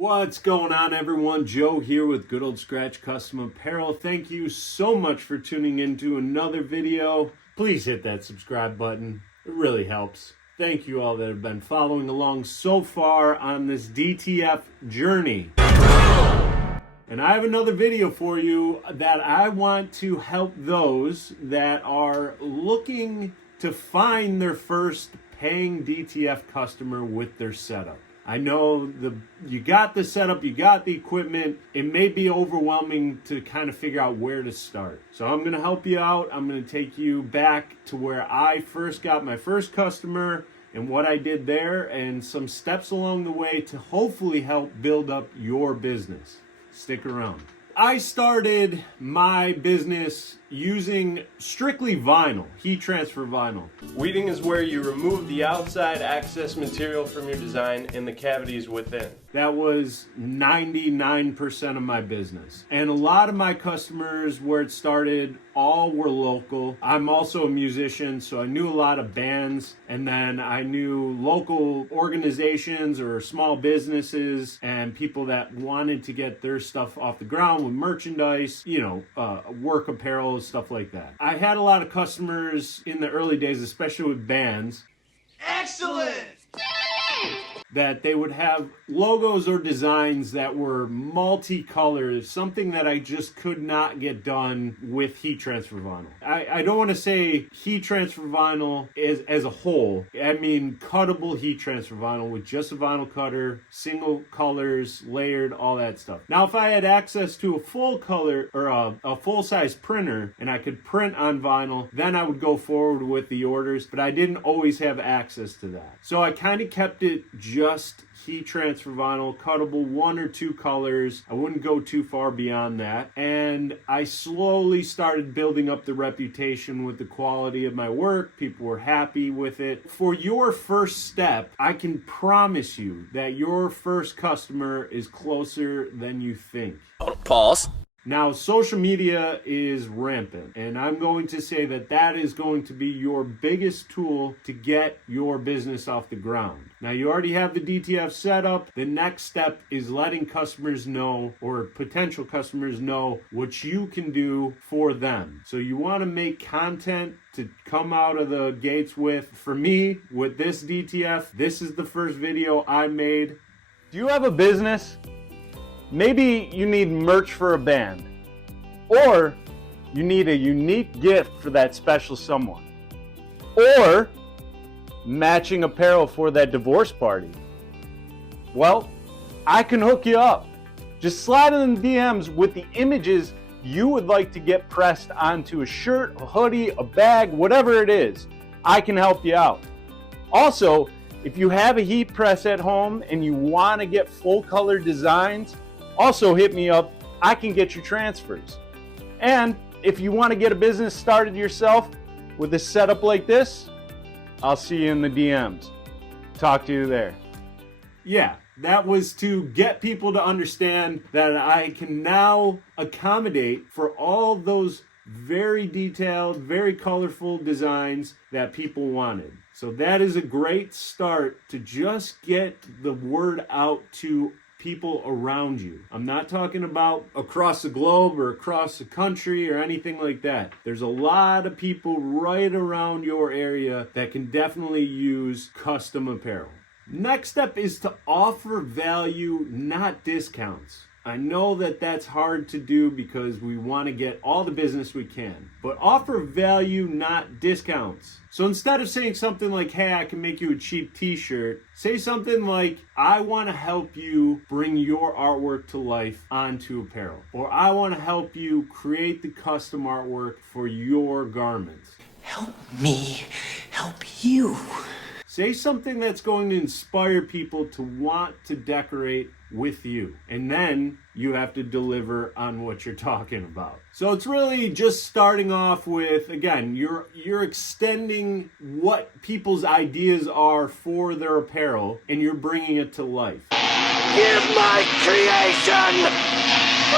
What's going on, everyone? Joe here with Good Old Scratch Custom Apparel. Thank you so much for tuning into another video. Please hit that subscribe button. It really helps. Thank you all that have been following along so far on this DTF journey. And I have another video for you that I want to help those that are looking to find their first paying DTF customer with their setup. I know you got the setup, you got the equipment. It may be overwhelming to kind of figure out where to start. So I'm going to help you out. I'm going to take you back to where I first got my first customer and what I did there and some steps along the way to hopefully help build up your business. Stick around. I started my business using strictly vinyl, heat transfer vinyl. Weeding is where you remove the outside access material from your design and the cavities within. That was 99% of my business. And a lot of my customers, where it started, all were local. I'm also a musician, so I knew a lot of bands, and then I knew local organizations or small businesses and people that wanted to get their stuff off the ground with merchandise, work apparel, stuff like that. I had a lot of customers in the early days, especially with bands. Excellent! That they would have logos or designs that were multicolored, something that I just could not get done with heat transfer vinyl. I don't want to say heat transfer vinyl as a whole. I mean cuttable heat transfer vinyl with just a vinyl cutter, single colors, layered, all that stuff. Now, if I had access to a full color or a full-size printer and I could print on vinyl, then I would go forward with the orders, but I didn't always have access to that. So I kind of kept it just heat transfer vinyl, cuttable, 1 or 2 colors. I wouldn't go too far beyond that. And I slowly started building up the reputation with the quality of my work. People were happy with it. For your first step, I can promise you that your first customer is closer than you think. Pause. Now, social media is rampant, and I'm going to say that is going to be your biggest tool to get your business off the ground. Now, you already have the DTF set up. The next step is letting customers know, or potential customers know, what you can do for them. So you want to make content to come out of the gates with. For me, with this DTF, this is the first video I made. Do you have a business? Maybe you need merch for a band, or you need a unique gift for that special someone, or matching apparel for that divorce party. Well, I can hook you up. Just slide in the DMs with the images you would like to get pressed onto a shirt, a hoodie, a bag, whatever it is. I can help you out. Also, if you have a heat press at home and you want to get full color designs, also hit me up. I can get you transfers. And if you want to get a business started yourself with a setup like this, I'll see you in the DMs. Talk to you there. Yeah, that was to get people to understand that I can now accommodate for all those very detailed, very colorful designs that people wanted. So that is a great start to just get the word out to people around you. I'm not talking about across the globe or across the country or anything like that. There's a lot of people right around your area that can definitely use custom apparel. Next step is to offer value, not discounts. I know that that's hard to do because we want to get all the business we can, but offer value, not discounts. So instead of saying something like, hey, I can make you a cheap t-shirt, say something like, I want to help you bring your artwork to life onto apparel, or I want to help you create the custom artwork for your garments. Help me help you. Say something that's going to inspire people to want to decorate with you. And then you have to deliver on what you're talking about. So it's really just starting off with, again, you're extending what people's ideas are for their apparel, and you're bringing it to life. Give my creation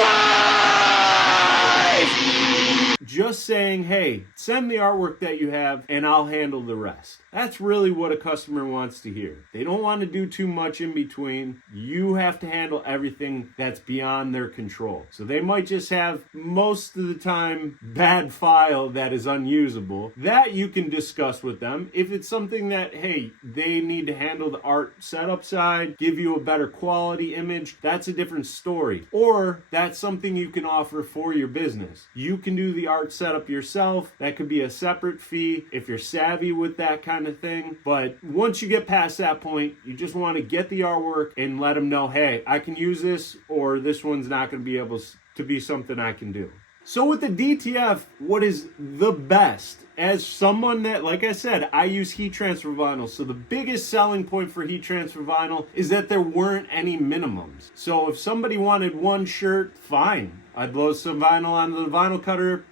life! just saying, hey, send the artwork that you have and I'll handle the rest. That's really what a customer wants to hear. They don't want to do too much in between. You have to handle everything that's beyond their control. So they might just have, most of the time, bad file that is unusable. That you can discuss with them. If it's something that, hey, they need to handle the art setup side, give you a better quality image, that's a different story. Or that's something you can offer for your business. You can do the art setup yourself. That could be a separate fee if you're savvy with that kind of thing. But once you get past that point, you just want to get the artwork and let them know, hey, I can use this, or this one's not going to be able to be something I can do. So with the DTF, what is the best? As someone that, like I said, I use heat transfer vinyl. So the biggest selling point for heat transfer vinyl is that there weren't any minimums. So if somebody wanted one shirt, fine. I'd blow some vinyl onto the vinyl cutter,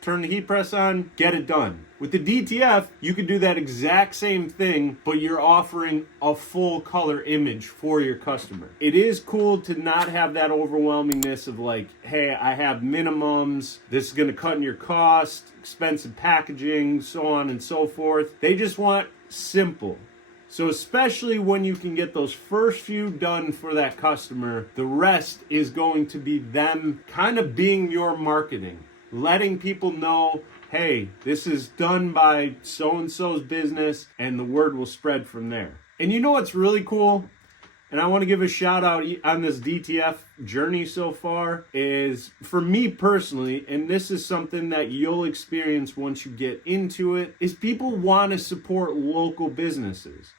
turn the heat press on, get it done. With the DTF, you can do that exact same thing, but you're offering a full color image for your customer. It is cool to not have that overwhelmingness of like, hey, I have minimums, this is gonna cut in your cost, expensive packaging, so on and so forth. They just want simple. So especially when you can get those first few done for that customer, the rest is going to be them kind of being your marketing, letting people know, hey, this is done by so-and-so's business, and the word will spread from there. And you know what's really cool? And I want to give a shout out on this DTF journey so far, is for me personally, and this is something that you'll experience once you get into it, is people want to support local businesses.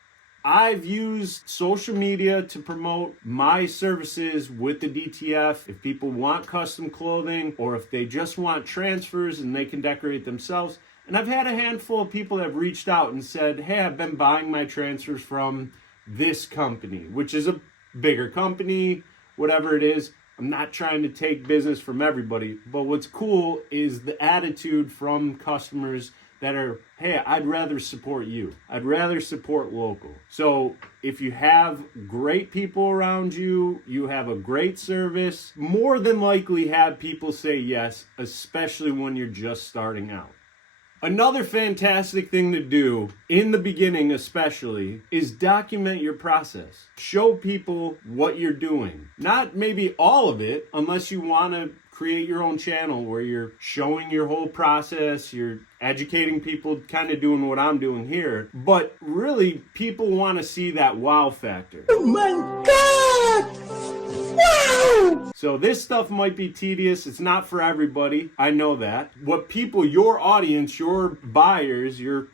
I've used social media to promote my services with the DTF. If people want custom clothing, or if they just want transfers and they can decorate themselves. And I've had a handful of people that have reached out and said, hey, I've been buying my transfers from this company, which is a bigger company, whatever it is. I'm not trying to take business from everybody, but what's cool is the attitude from customers that are, hey, I'd rather support you. I'd rather support local. So if you have great people around you, you have a great service, more than likely have people say yes, especially when you're just starting out. Another fantastic thing to do, in the beginning especially, is document your process. Show people what you're doing. Not maybe all of it, unless you want to create your own channel where you're showing your whole process, you're educating people, kind of doing what I'm doing here. But really, people want to see that wow factor. Oh my God! Wow! So this stuff might be tedious. It's not for everybody. I know that. What people, your audience, your buyers, your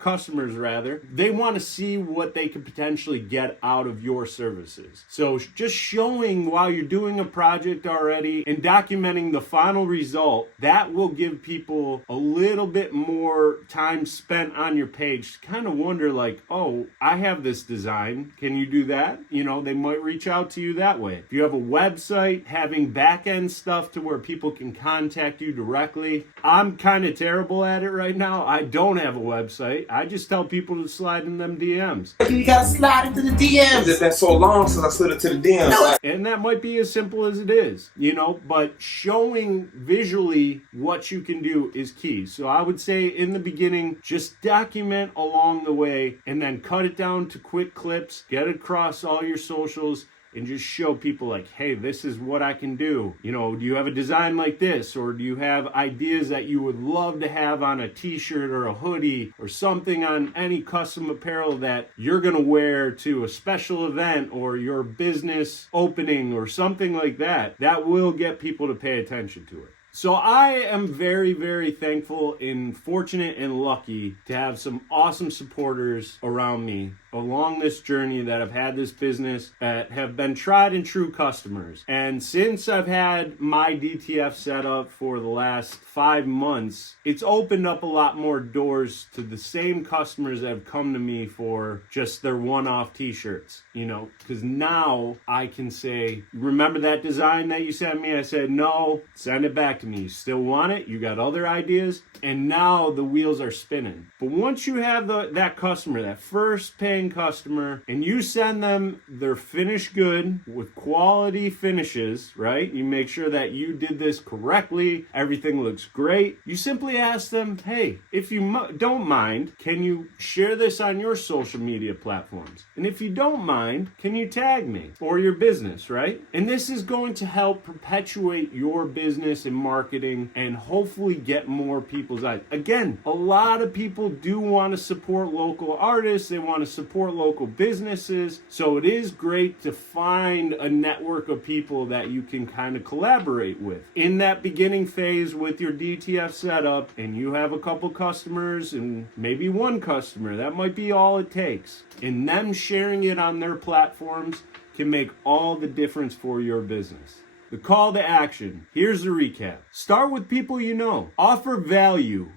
customers rather, they want to see what they could potentially get out of your services. So just showing while you're doing a project already and documenting the final result, that will give people a little bit more time spent on your page to kind of wonder like, oh, I have this design. Can you do that? You know, they might reach out to you that way. If you have a website, having back-end stuff to where people can contact you directly. I'm kind of terrible at it right now. I don't have a website. I just tell people to slide in them DMs. You gotta slide into the DMs. It's been so long since I slid into the DMs. And that might be as simple as it is, you know, but showing visually what you can do is key. So I would say in the beginning, just document along the way and then cut it down to quick clips, get it across all your socials, and just show people like, hey, this is what I can do. You know, do you have a design like this? Or do you have ideas that you would love to have on a t-shirt or a hoodie or something on any custom apparel that you're gonna wear to a special event or your business opening or something like that? That will get people to pay attention to it. So I am very, very thankful and fortunate and lucky to have some awesome supporters around me along this journey that have had this business, that have been tried and true customers. And since I've had my DTF set up for the last 5 months, it's opened up a lot more doors to the same customers that have come to me for just their one-off t-shirts, you know, because now I can say, remember that design that you sent me? I said, no, send it back to me. You still want it? You got other ideas? And now the wheels are spinning. But once you have that customer, that first paying paying customer and you send them their finished good with quality finishes, right? You make sure that you did this correctly, everything looks great. You simply ask them, hey, if you don't mind, can you share this on your social media platforms? And if you don't mind, can you tag me or your business, right? And this is going to help perpetuate your business and marketing and hopefully get more people's eyes. Again, a lot of people do want to support local artists, they want to support local businesses, so it is great to find a network of people that you can kind of collaborate with. In that beginning phase with your DTF setup, and you have a couple customers and maybe one customer, that might be all it takes. And them sharing it on their platforms can make all the difference for your business. The call to action. Here's the recap. Start with people you know. Offer value,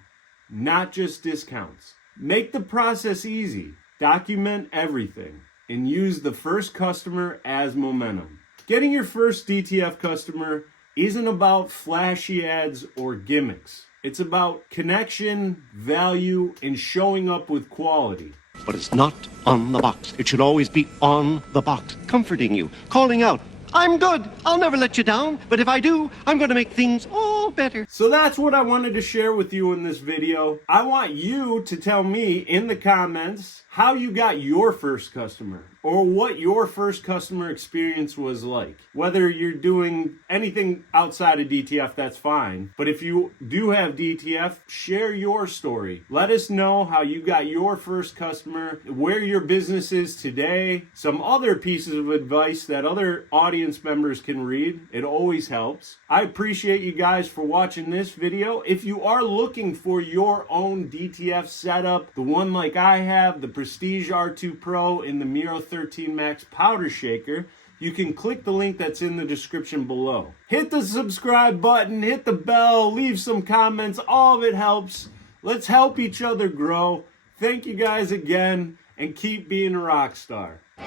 not just discounts. Make the process easy. Document everything. And use the first customer as momentum. Getting your first DTF customer isn't about flashy ads or gimmicks. It's about connection, value, and showing up with quality. But it's not on the box. It should always be on the box, comforting you, calling out, I'm good. I'll never let you down. But if I do, I'm going to make things all better. So that's what I wanted to share with you in this video. I want you to tell me in the comments how you got your first customer or what your first customer experience was like. Whether you're doing anything outside of DTF, that's fine. But if you do have DTF, share your story. Let us know how you got your first customer, where your business is today, some other pieces of advice that other audience members can read. It always helps. I appreciate you guys for watching this video. If you are looking for your own DTF setup, the one like I have, the Prestige R2 Pro and the Miro 13 Max powder shaker, you can click the link that's in the description below. Hit the subscribe button, hit the bell, leave some comments, all of it helps. Let's help each other grow. Thank you guys again, and keep being a rock star. I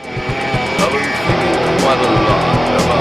was thinking quite a lot about